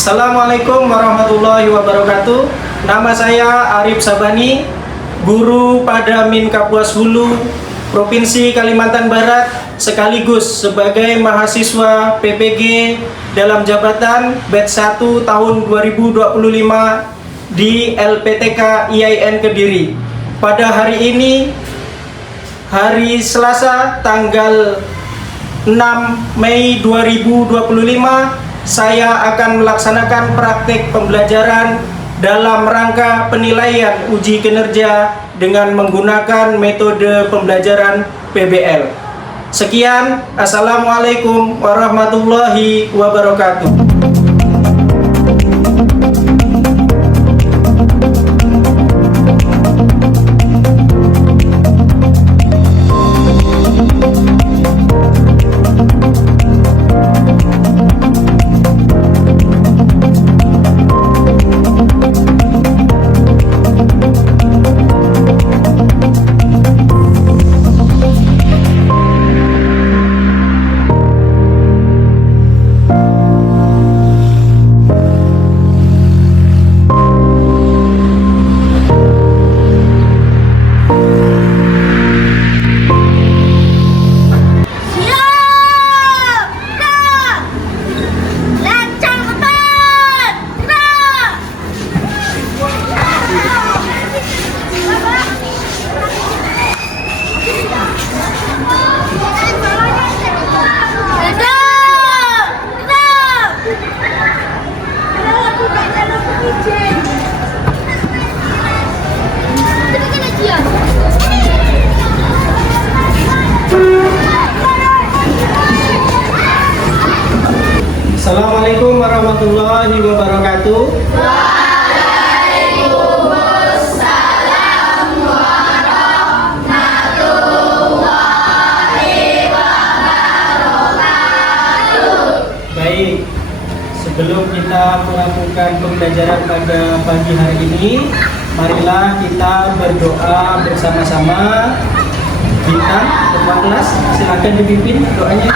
Assalamualaikum warahmatullahi wabarakatuh. Nama saya Arif Sabani, guru pada Min Kapuas Hulu, Provinsi Kalimantan Barat, sekaligus sebagai mahasiswa PPG dalam jabatan batch 1 tahun 2025 di LPTK IAIN Kediri. Pada hari ini, hari Selasa tanggal 6 Mei 2025, saya akan melaksanakan praktek pembelajaran dalam rangka penilaian uji kinerja dengan menggunakan metode pembelajaran PBL. Sekian, Assalamualaikum warahmatullahi wabarakatuh. Assalamualaikum warahmatullahi wabarakatuh. Waalaikumsalam warahmatullahi wabarakatuh. Baik, sebelum kita melakukan pembelajaran pada pagi hari ini, marilah kita berdoa bersama-sama. Bintang, ketua kelas, silakan dipimpin doanya.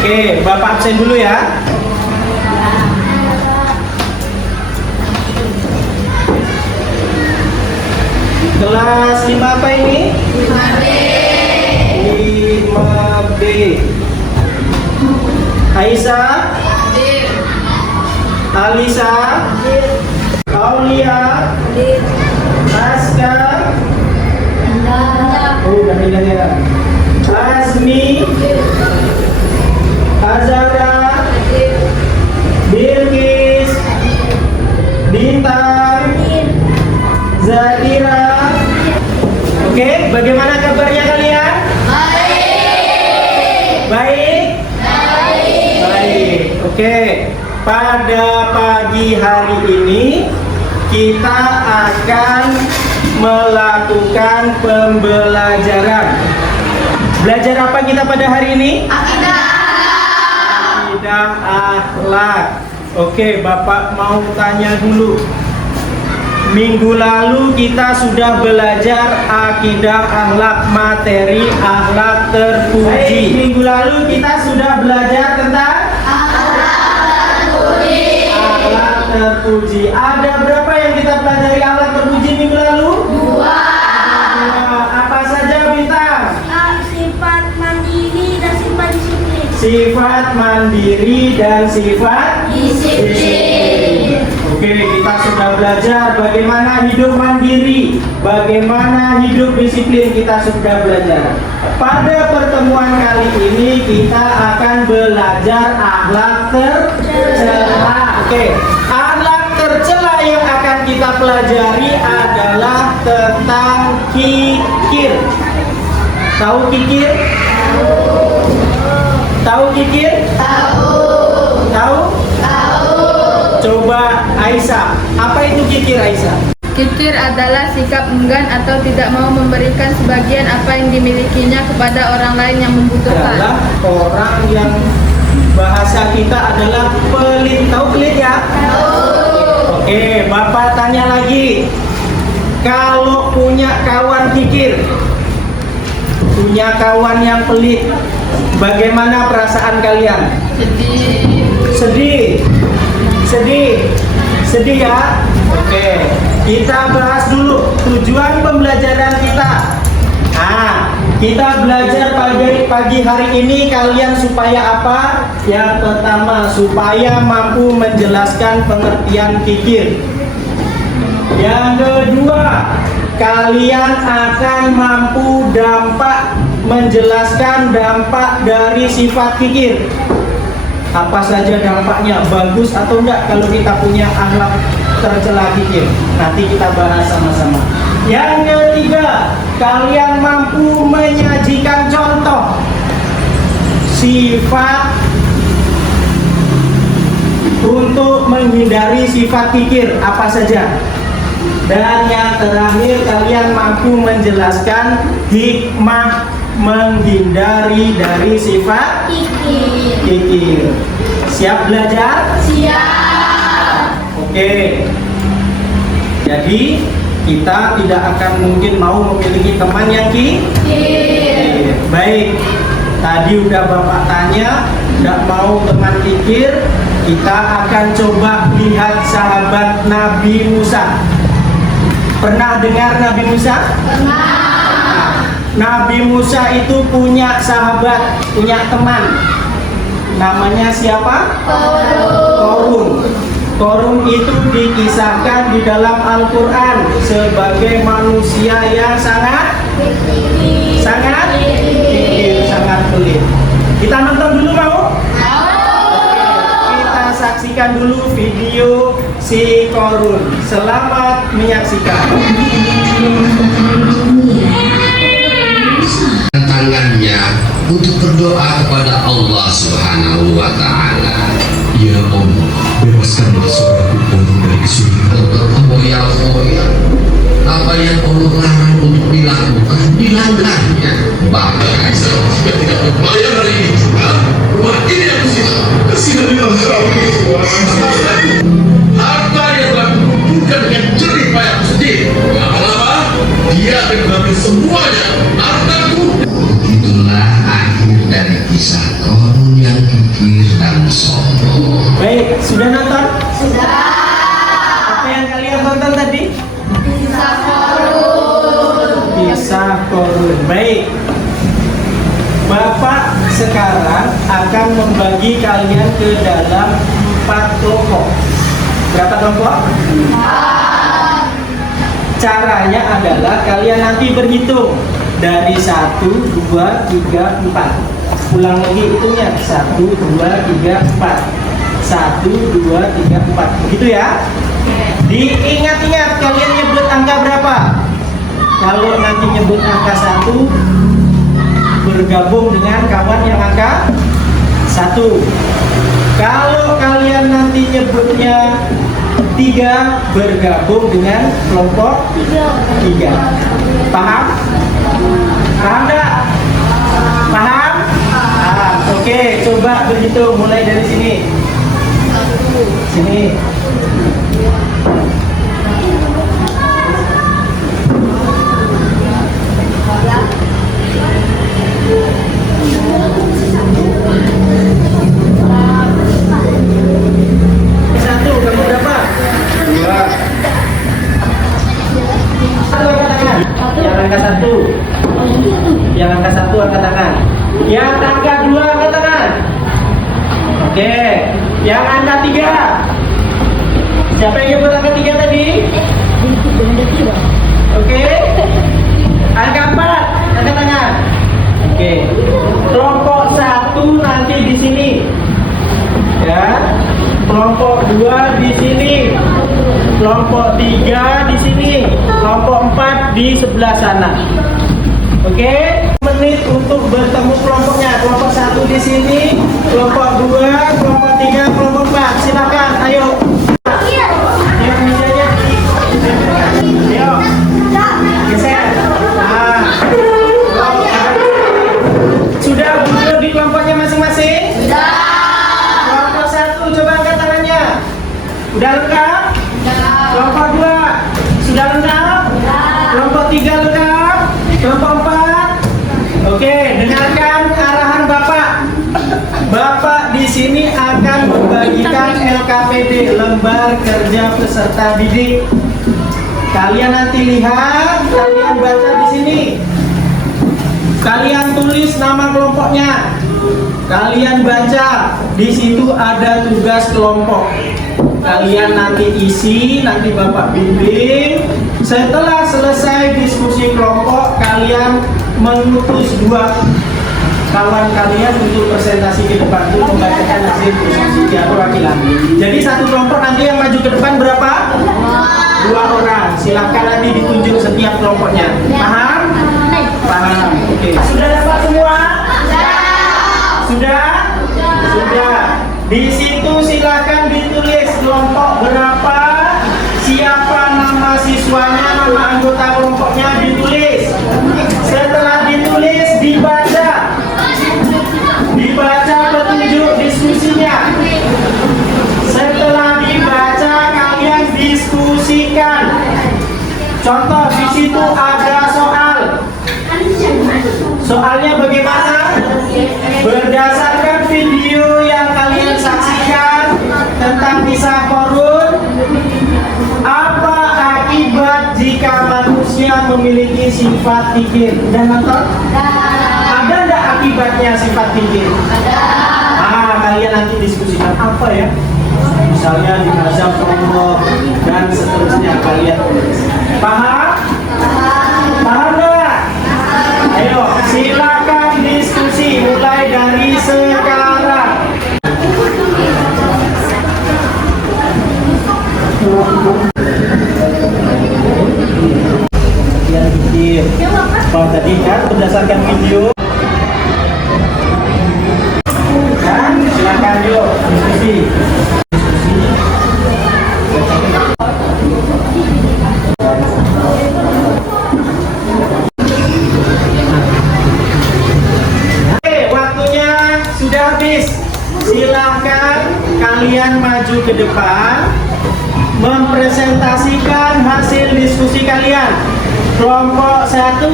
Oke, Bapak absen dulu ya. Kelas 5 apa ini? 5B. 5B. Aisyah, Alisa, Aulia, Aska, udah bilang ya. Azmi, Azara, Bilqis, Bintang, Zakira. Oke, bagaimana kabarnya kalian? Baik? Baik. Oke, pada pagi hari ini kita akan melakukan pembelajaran. Belajar apa kita pada hari ini? Akidah akhlak. Oke, Bapak mau tanya dulu. Minggu lalu kita sudah belajar akidah akhlak, materi akhlak terpuji. Minggu lalu kita sudah belajar tentang akhlak terpuji. Ada berapa yang kita pelajari akhlak terpuji minggu lalu? 2. Apa saja, Bintang? Sifat mandiri dan sifat disiplin. Sifat mandiri dan sifat disiplin. Oke, kita sudah belajar bagaimana hidup mandiri, bagaimana hidup disiplin, kita sudah belajar. Pada pertemuan kali ini kita akan belajar akhlak tercela. Oke, akhlak tercela yang akan kita pelajari adalah tentang kikir. Tahu kikir? Tahu kikir? Tahu? Coba Aisyah, apa itu kikir, Aisyah? Kikir adalah sikap enggan atau tidak mau memberikan sebagian apa yang dimilikinya kepada orang lain yang membutuhkan. Adalah orang yang bahasa kita adalah pelit. Tahu pelit ya? Oke, Bapak tanya lagi. Kalau punya kawan kikir, punya kawan yang pelit, bagaimana perasaan kalian? Sedih. Sedih ya? Oke, kita bahas dulu tujuan pembelajaran kita. Kita belajar pagi hari ini kalian supaya apa? Yang pertama, supaya mampu menjelaskan pengertian kikir. Yang kedua, kalian akan mampu menjelaskan dampak dari sifat kikir. Apa saja dampaknya, bagus atau enggak kalau kita punya akhlak tercela kikir. Nanti kita bahas sama-sama. Yang ketiga, kalian mampu menyajikan contoh sifat untuk menghindari sifat kikir apa saja. Dan yang terakhir, kalian mampu menjelaskan hikmah menghindari dari sifat kikir. Siap belajar? Siap. Oke. Jadi kita tidak akan mungkin mau memiliki teman yang kikir. Baik. Tadi udah Bapak tanya, tidak mau teman kikir. Kita akan coba lihat sahabat Nabi Musa. Pernah dengar Nabi Musa? Pernah. Nabi Musa itu punya sahabat, punya teman. Namanya siapa? Korun. Korun itu dikisahkan di dalam Al-Quran sebagai manusia yang sangat pelit. Kita nonton dulu mau? Kita saksikan dulu video si Korun. Selamat menyaksikan. Tangannya untuk berdoa kepada Allah Subhanahu wa Ta'ala. Ya Allah, bebaskanlah saudaraku Korun dari kesulitan. Ya Allah, apa yang Allah larang untuk dilakukan, dilanggarnya. Bahkan jika tidak membayar hari ini juga, rumah ini yang disita. Kesinilah harta yang telah kukumpulkan dengan jerih payahku sendiri. Lama-lama dia akan mengambil semuanya hartaku. Itulah akhir dari kisah Korun yang kikir dan sombong. Baik, sudah nonton? Sudah. Apa yang kalian tonton tadi? Kisah Korun. Kisah Korun. Baik. Bapak sekarang akan membagi kalian ke dalam 4 kelompok. Berapa kelompok? 4. Caranya adalah kalian nanti berhitung dari 1, 2, 3, 4. Ulang lagi hitungnya 1, 2, 3, 4. 1, 2, 3, 4. Begitu ya? Diingat-ingat kalian nyebut angka berapa? Kalau nanti nyebut angka 1, bergabung dengan kawan yang angka 1. Kalau kalian nanti nyebutnya 3 bergabung dengan kelompok 3. Paham? Paham enggak? Paham? Paham. Oke, coba berhitung mulai dari sini. Sini. Satu, kamu berapa? 2. Yang angka 1. Yang angka 1 angkat tangan. Yang angka 2 angkat tangan. Oke. Yang angka 3. Siapa yang nyebut angka 3 tadi? Oke. Angka 4 angkat tangan. Oke. Kelompok 1 nanti di sini. Ya. Kelompok 2 di sini. Kelompok 3 di sini. Kelompok 4 di sebelah sana. Oke, menit untuk bertemu kelompoknya. Kelompok 1 di sini, kelompok 2, kelompok 3, kelompok 4. Silakan, ayo. Ayo mejanya. Ayo. Geser. Nah. Sudah duduk di kelompoknya masing-masing? Sudah. Kelompok 1 coba angkat tangannya. Udah lengkap? Sudah. Kelompok 2 sudah lengkap? Sudah. Kelompok 3 lengkap? Kelompok 4? Oke, dengarkan arahan Bapak. Bapak di sini akan membagikan LKPD, lembar kerja peserta didik. Kalian nanti lihat, kalian baca di sini. Kalian tulis nama kelompoknya. Kalian baca, di situ ada tugas kelompok. Kalian nanti isi, nanti Bapak bimbing. Setelah selesai diskusi kelompok, kalian mengutus 2 kawan kalian untuk presentasi ke depan untuk membacakan hasil diskusi perwakilan. Jadi satu kelompok nanti yang maju ke depan berapa? 2 orang. Silahkan nanti ditunjuk setiap kelompoknya. Paham? Paham. Oke. Sudah dapat semua? Sudah? Sudah. Di situ silakan ditulis kelompok berapa, siapa nama siswanya, nama anggota kelompoknya ditulis. Setelah ditulis dibaca petunjuk diskusinya. Setelah dibaca kalian diskusikan. Contoh di situ ada soal. Soalnya bagaimana? Berdasarkan video yang kalian saksikan tentang kisah Korun, apa akibat jika manusia memiliki sifat pikir? Dan nonton? Ada enggak akibatnya sifat pikir? Ada. Kalian nanti diskusikan apa ya? Misalnya diazab Allah dan seterusnya kalian tulis. Paham? Paham enggak? Ayo, silakan diskusi mulai dari sekarang. Kalian pikir, kalau tadi kan berdasarkan video. Kan, silakan yuk diskusi. Silahkan kalian maju ke depan mempresentasikan hasil diskusi kalian. Kelompok 1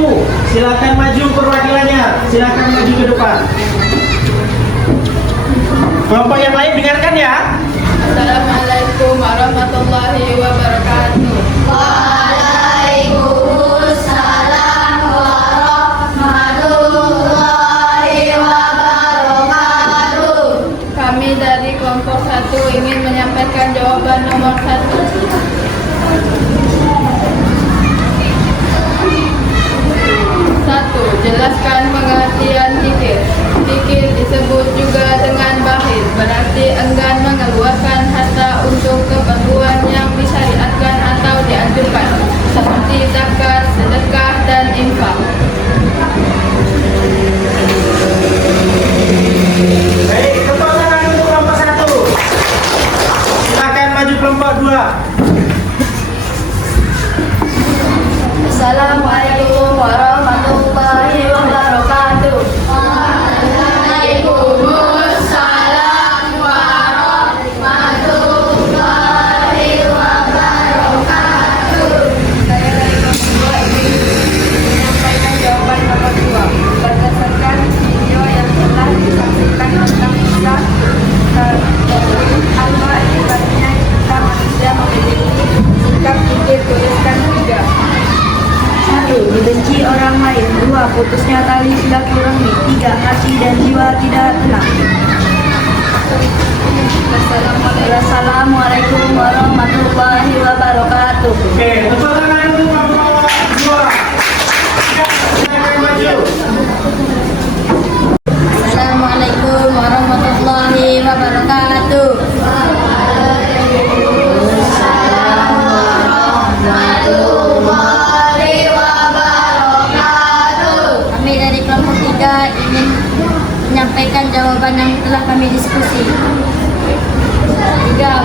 silahkan maju perwakilannya. Silahkan maju ke depan. Kelompok yang lain dengarkan ya. Assalamualaikum warahmatullahi wabarakatuh. Waalaikumsalam warahmatullahi wabarakatuh. Kami dari kelompok 1 ingin menyampaikan jawaban nomor 1. 1. Jelaskan pengertian fikir. Fikir disebut juga dengan bakhil, berarti enggan mengeluarkan harta untuk keperluan yang disyariatkan. putusnya tali silaturahmi. 3. Hati dan jiwa tidak tenang. Wassalamualaikum warahmatullahi wabarakatuh. Oke, tepuk tangan untuk Bapak semua. Silakan maju. Assalamualaikum warahmatullahi wabarakatuh. Kami dari kelompok 3 ingin menyampaikan jawaban yang telah kami diskusi. 3.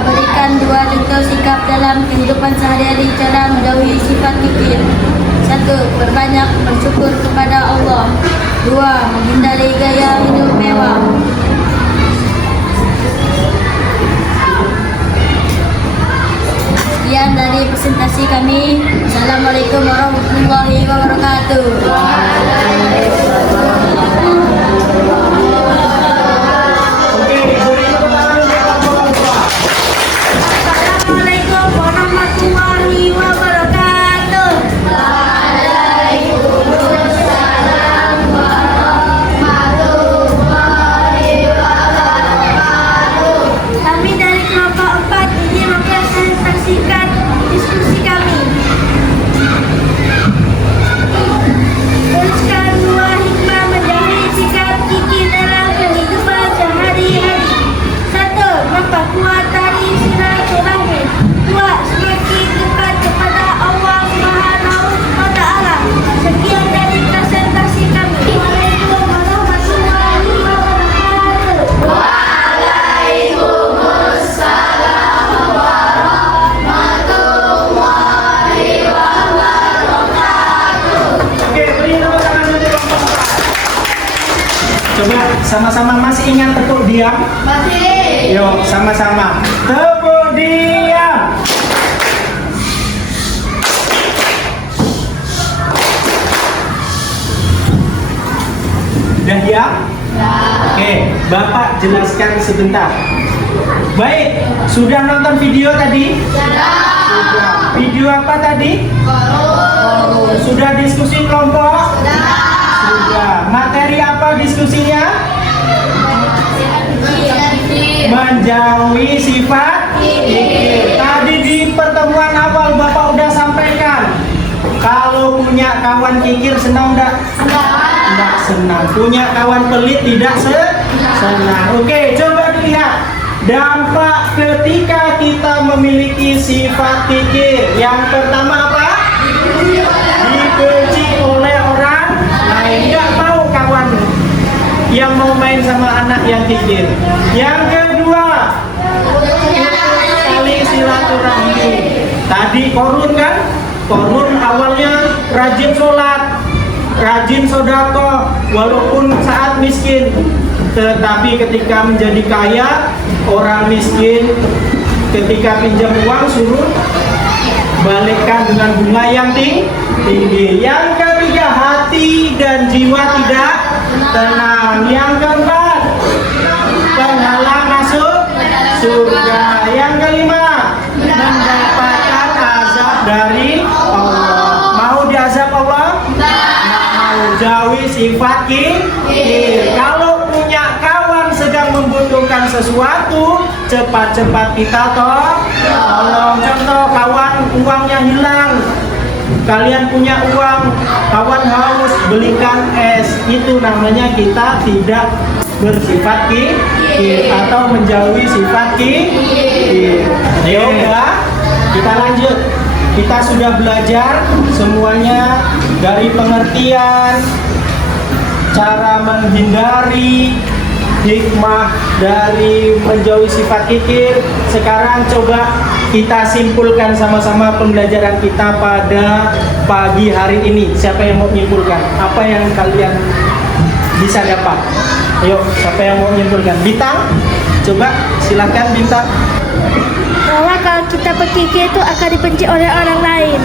Berikan 2 contoh sikap dalam kehidupan sehari-hari cara menjauhi sifat kikir. 1. Berbanyak bersyukur kepada Allah. 2. Menghindari gaya hidup mewah. Sekian dari presentasi kami. Assalamualaikum warahmatullahi wabarakatuh. Oke, beri tepuk tangan untuk Bapak semua. Assalamualaikum warahmatullahi wabarakatuh. Kami dari kelompok 4 ingin mempresentasikan diskusi kami. Teruskan 2 hikmah menjauhi sikap kikir dalam kehidupan sehari-hari. 1. Memperkuat tali silaturahmi. 2. Semakin dekat kepada Allah Subhanahu wa Ta'ala. Sekian dari presentasi kami. Waalaikumsalam warahmatullahi wabarakatuh. Oke, beri tepuk tangan untuk Bapak semua. Coba sama-sama masih ingat tepuk diam? Masih. Yuk, sama-sama. Tepuk diam. Udah diam? Oke, Bapak jelaskan sebentar. Baik, sudah nonton video tadi? Sudah. Video apa tadi? Sudah diskusi kelompok? Sudah. Materi apa diskusinya? Menjauhi sifat kikir. Tadi di pertemuan awal Bapak udah sampaikan, kalau punya kawan kikir senang enggak? Enggak senang. Punya kawan pelit tidak senang. Oke, coba dilihat dampak ketika kita memiliki sifat kikir. Yang pertama apa? Dibenci oleh orang lain. Enggak mau kawan yang mau main sama anak yang kikir. Yang kedua, tali silaturahmi. Tadi Korun kan? Korun awalnya rajin sholat, rajin sodako, walaupun saat miskin. Tetapi ketika menjadi kaya, orang miskin ketika pinjam uang suruh balikkan dengan bunga yang tinggi. Yang ketiga, hati dan jiwa tidak tenang. Yang keempat, penghalang masuk surga. Yang kelima, mendapatkan azab dari Allah. Mau diazab Allah? Mau. Jauhi sifat kikir. Kalau punya kawan sedang membutuhkan sesuatu, cepat-cepat kita tolong. Contoh, kawan uangnya hilang, kalian punya uang, kawan haus, belikan es. Itu namanya kita tidak bersifat kikir atau menjauhi sifat kikir. Ayo ya, kita lanjut. Kita sudah belajar semuanya dari pengertian, cara menghindari, hikmah dari menjauhi sifat kikir. Sekarang coba kita simpulkan sama-sama pembelajaran kita pada pagi hari ini. Siapa yang mau menyimpulkan? Apa yang kalian bisa dapat? Ayo, siapa yang mau menyimpulkan? Bintang? Coba silakan Bintang. Bahwa kalau kita berkikir itu akan dibenci oleh orang lain.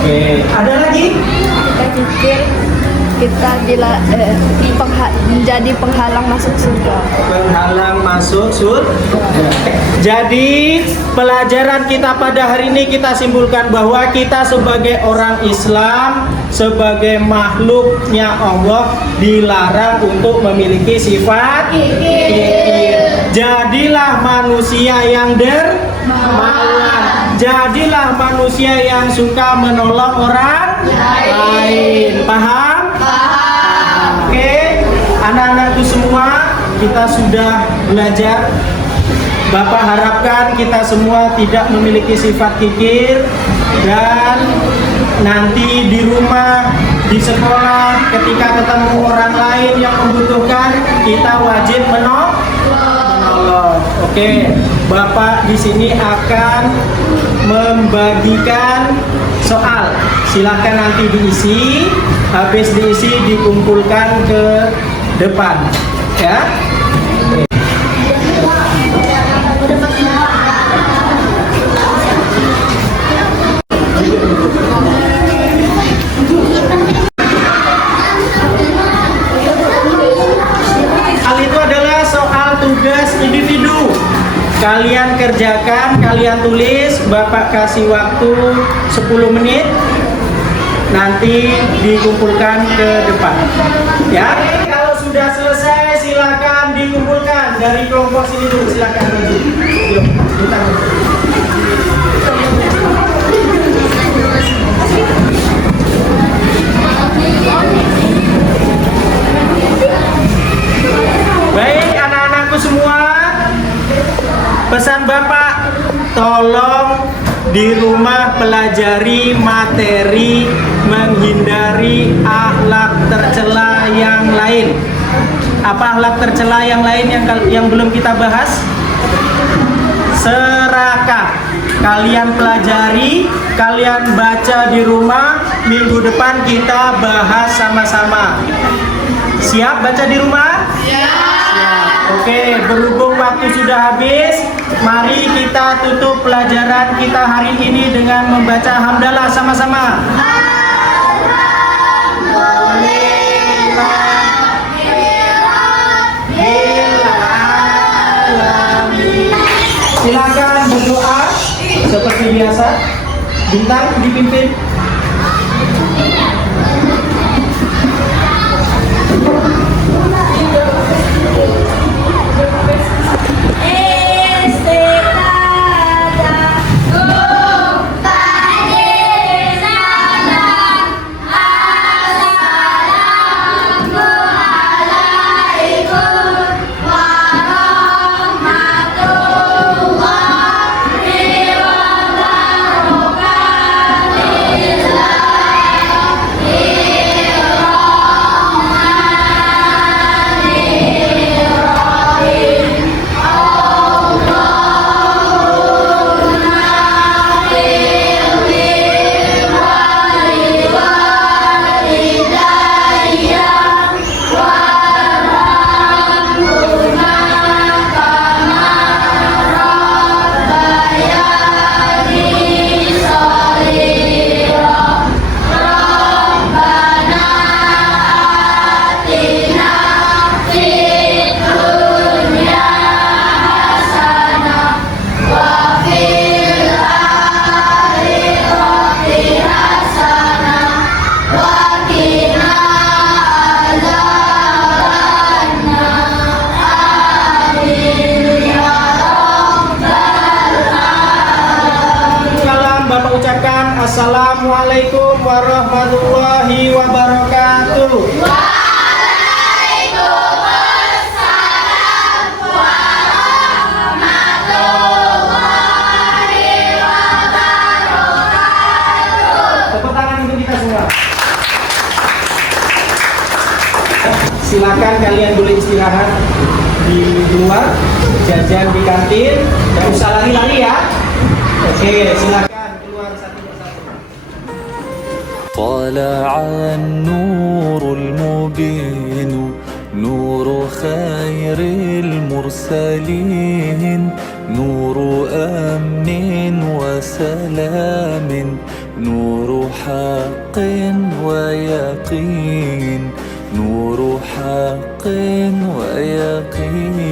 Oke, ada lagi? Kita kikir kita menjadi penghalang masuk surga. Penghalang masuk surga. Jadi pelajaran kita pada hari ini kita simpulkan bahwa kita sebagai orang Islam, sebagai makhluknya Allah, dilarang untuk memiliki sifat kikir. Jadilah manusia yang dermawan. Jadilah manusia yang suka menolong orang lain. Paham? Oke, anak-anakku semua, kita sudah belajar. Bapak harapkan kita semua tidak memiliki sifat kikir, dan nanti di rumah, di sekolah, ketika ketemu orang lain yang membutuhkan, kita wajib menolong. Oke, Bapak di sini akan membagikan soal. Silahkan nanti diisi, habis diisi dikumpulkan ke depan, ya. Hal itu adalah soal tugas individu. Kalian kerjakan, kalian tulis, Bapak kasih waktu 10 menit. Nanti dikumpulkan ke depan. Ya. Kalau sudah selesai silakan dikumpulkan dari kelompok sini dulu, silakan maju. Yuk, kita baik, anak-anakku semua, pesan Bapak, tolong di rumah pelajari materi menghindari akhlak tercela yang lain. Apa akhlak tercela yang lain yang belum kita bahas? Serakah. Kalian pelajari, kalian baca di rumah. Minggu depan kita bahas sama-sama. Siap baca di rumah? Siap. Oke, berhubung waktu sudah habis, mari kita tutup pelajaran kita hari ini dengan membaca hamdalah sama-sama. Silakan berdoa seperti biasa. Bintang dipimpin. Assalamualaikum warahmatullahi wabarakatuh. Waalaikumsalam warahmatullahi wabarakatuh. Tepuk tangan untuk kita semua. Silakan kalian boleh istirahat di luar, jajan di kantin, dan usah lari-lari ya. Oke, silakan. طلع النور المبين نور خير المرسلين نور أمن وسلام نور حق ويقين نور حق ويقين